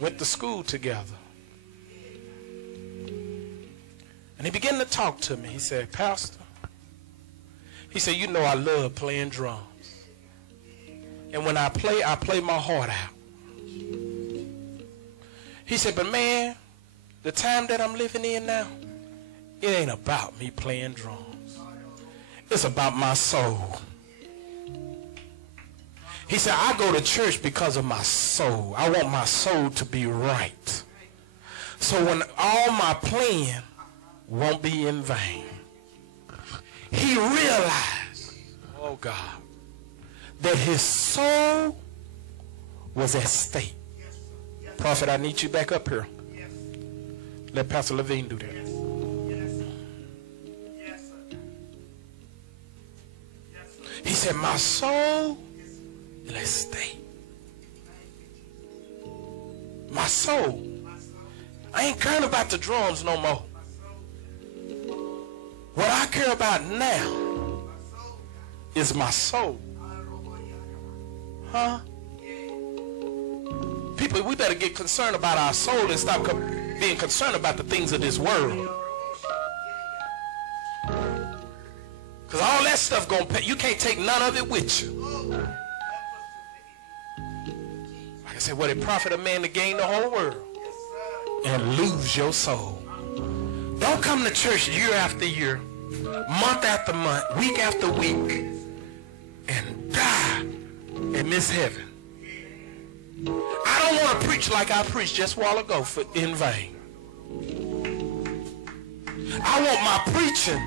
went to school together. And he began to talk to me. He said, Pastor, he said, you know I love playing drums. And when I play my heart out. He said, but man, the time that I'm living in now, it ain't about me playing drums. It's about my soul. He said, I go to church because of my soul. I want my soul to be right. So when all my playing won't be in vain. He realized, oh God, that his soul was at stake. Prophet, I need you back up here. Let Pastor Levine do that. He said, my soul is at stake. My soul. I ain't caring about the drums no more. What I care about now is my soul. Huh? People, we better get concerned about our soul and stop being concerned about the things of this world. Because all that stuff gonna pay. You can't take none of it with you. Like I said, what it profit a man to gain the whole world and lose your soul? Don't come to church year after year, month after month, week after week, and die and miss heaven. I don't want to preach like I preached just a while ago in vain. I want my preaching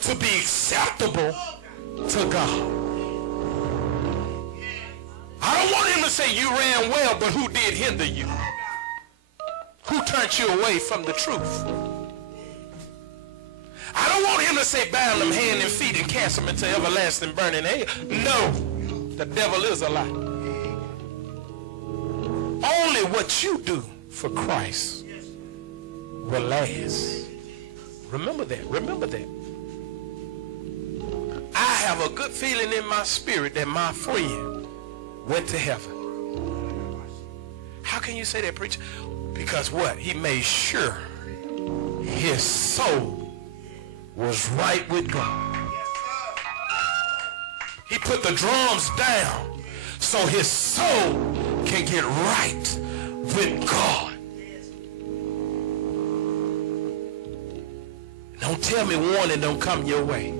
to be acceptable to God. I don't want him to say you ran well, but who did hinder you? Who turned you away from the truth? I don't want him to say bound them hand and feet and cast them into everlasting burning hell. No, the devil is a lie. Only what you do for Christ will last. Remember that. Remember that. I have a good feeling in my spirit that my friend went to heaven. How can you say that, preacher? Because what? He made sure his soul was right with God. He put the drums down so his soul can get right with God. Don't tell me warning don't come your way.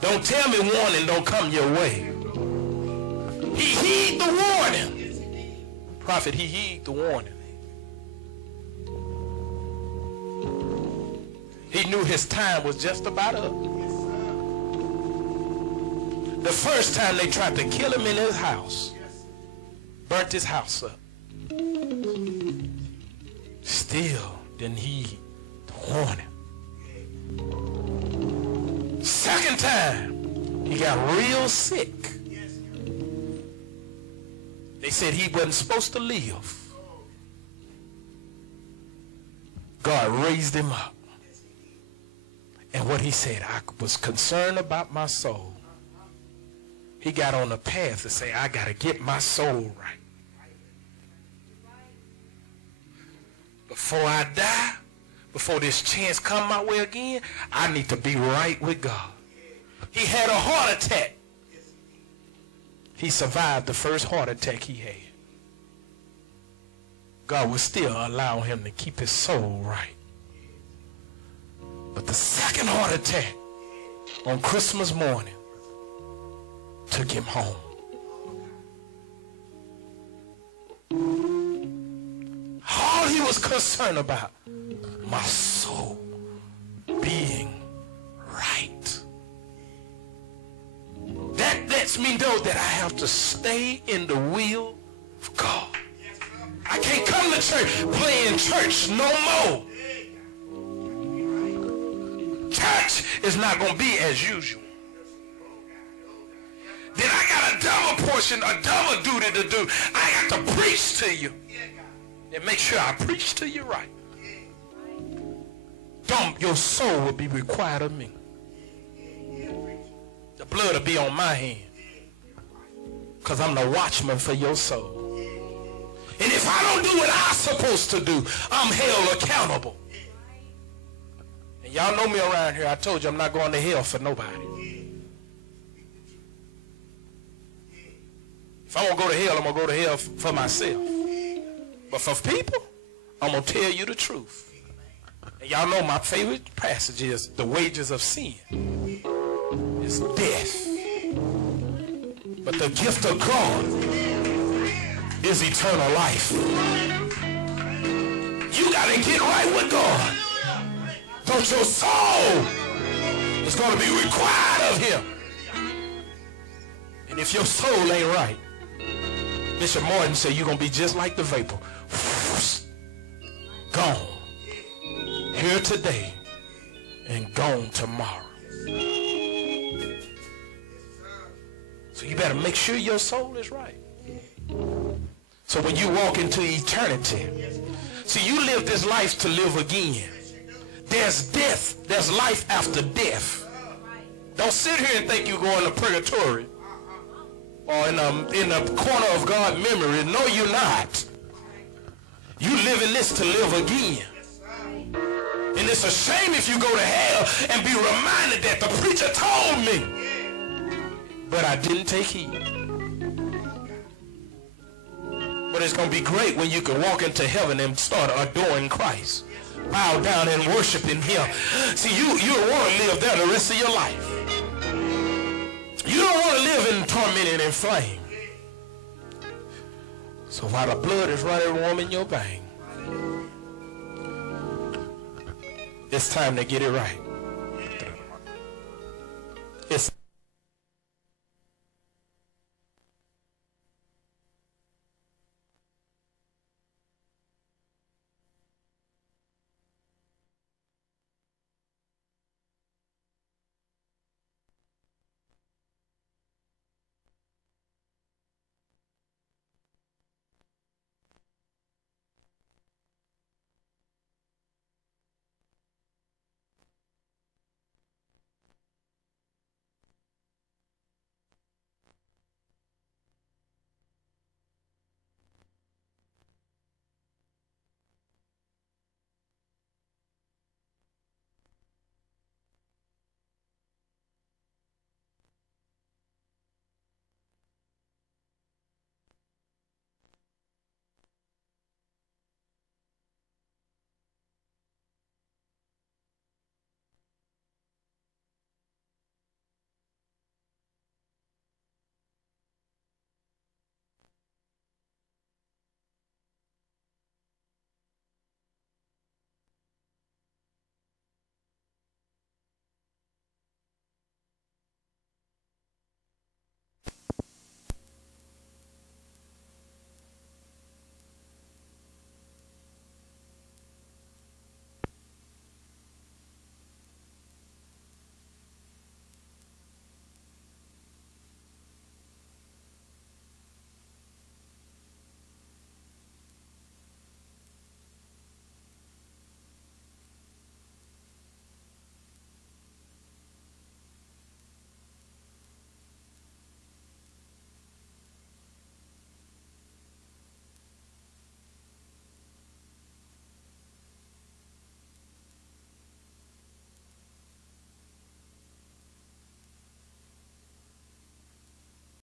Don't tell me warning don't come your way. He heed the warning. Prophet, he heed the warning. He knew his time was just about up. The first time they tried to kill him in his house, burnt his house up. Still didn't heed the warning. Second time, he got real sick. They said he wasn't supposed to live. God raised him up. And what he said, I was concerned about my soul. He got on the path to say, I got to get my soul right. Before I die, before this chance come my way again, I need to be right with God. He had a heart attack. He survived the first heart attack he had. God would still allow him to keep his soul right. But the second heart attack on Christmas morning took him home. All he was concerned about, my soul being right. That lets me know that I have to stay in the will of God. I can't come to church playing church no more. Church is not going to be as usual. Then I got a double portion, a double duty to do. I got to preach to you and make sure I preach to you right. Your soul will be required of me. The blood will be on my hand. Because I'm the watchman for your soul. And if I don't do what I'm supposed to do, I'm held accountable. And y'all know me around here. I told you I'm not going to hell for nobody. If I want to go to hell, I'm going to go to hell for myself. But for people, I'm going to tell you the truth. And y'all know my favorite passage is the wages of sin is death. But the gift of God is eternal life. You got to get right with God. Don't your soul is going to be required of him. And if your soul ain't right, Bishop Morton said you're going to be just like the vapor. Gone. Here today and gone tomorrow. So you better make sure your soul is right. So when you walk into eternity, see, you live this life to live again. There's death. There's life after death. Don't sit here and think you're going to purgatory or in the corner of God's memory. No, you're not. You live in this to live again. And it's a shame if you go to hell and be reminded that the preacher told me, but I didn't take heed. But it's going to be great when you can walk into heaven and start adoring Christ. Bow down and worshiping him. See, you don't want to live there the rest of your life. You don't want to live in torment and in flame. So while the blood is running warm in your veins, it's time to get it right.